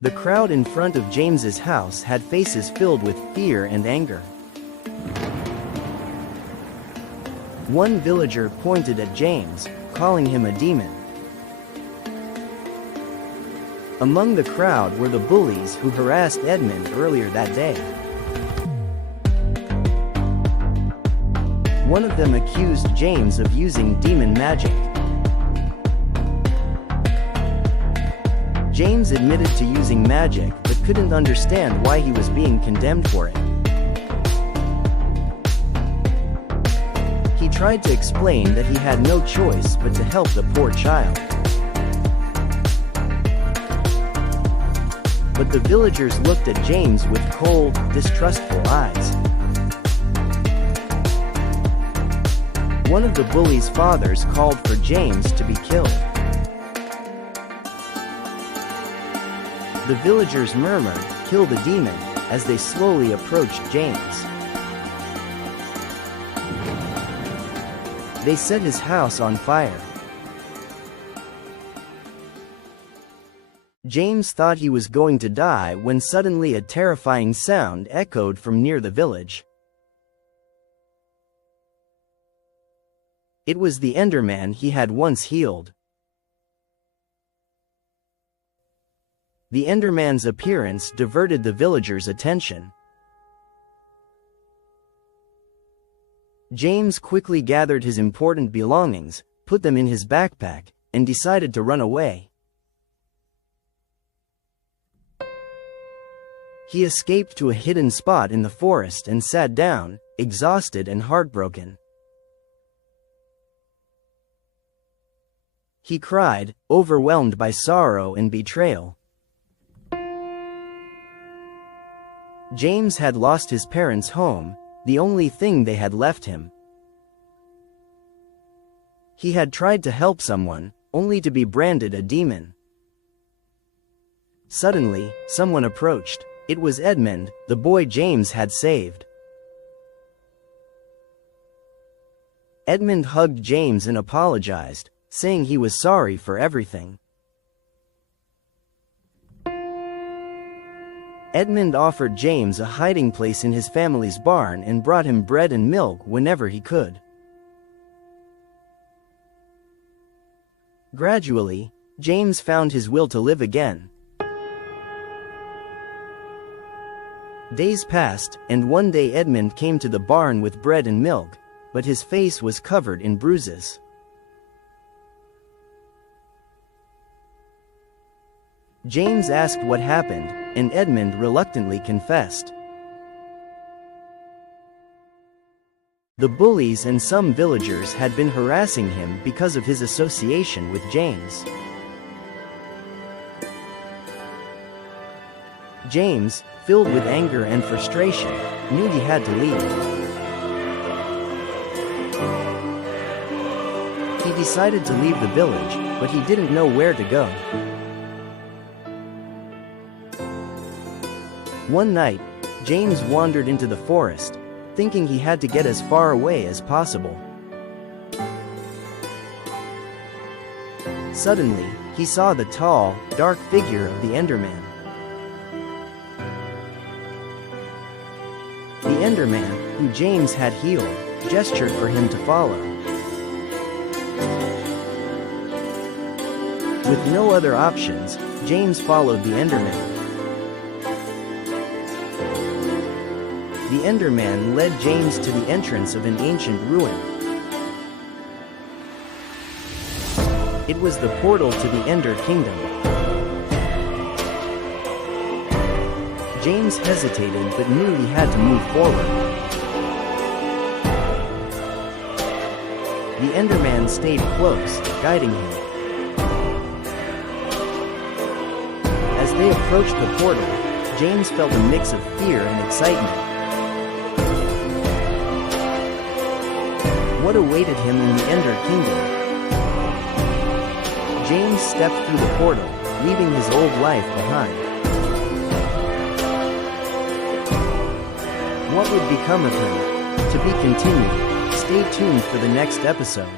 The crowd in front of James's house had faces filled with fear and anger. One villager pointed at James, calling him a demon. Among the crowd were the bullies who harassed Edmund earlier that day. One of them accused James of using demon magic. James admitted to using magic but couldn't understand why he was being condemned for it. He tried to explain that he had no choice but to help the poor child. But the villagers looked at James with cold, distrustful eyes. One of the bullies' fathers called for James to be killed. The villagers murmured, "Kill the demon," as they slowly approached James. They set his house on fire. James thought he was going to die when suddenly a terrifying sound echoed from near the village. It was the Enderman he had once healed. The Enderman's appearance diverted the villagers' attention. James quickly gathered his important belongings, put them in his backpack, and decided to run away. He escaped to a hidden spot in the forest and sat down, exhausted and heartbroken. He cried, overwhelmed by sorrow and betrayal. James had lost his parents' home, the only thing they had left him. He had tried to help someone, only to be branded a demon. Suddenly, someone approached. It was Edmund, the boy James had saved. Edmund hugged James and apologized, saying he was sorry for everything. Edmund offered James a hiding place in his family's barn and brought him bread and milk whenever he could. Gradually, James found his will to live again. Days passed, and one day Edmund came to the barn with bread and milk, but his face was covered in bruises. James asked what happened, and Edmund reluctantly confessed. The bullies and some villagers had been harassing him because of his association with James. James, filled with anger and frustration, knew he had to leave. He decided to leave the village, but he didn't know where to go. One night, James wandered into the forest, thinking he had to get as far away as possible. Suddenly, he saw the tall, dark figure of the Enderman. The Enderman, who James had healed, gestured for him to follow. With no other options, James followed the Enderman. The Enderman led James to the entrance of an ancient ruin. It was the portal to the Ender Kingdom. James hesitated but knew he had to move forward. The Enderman stayed close, guiding him. As they approached the portal, James felt a mix of fear and excitement. What awaited him in the Ender Kingdom? James stepped through the portal, leaving his old life behind. What would become of him? To be continued. Stay tuned for the next episode.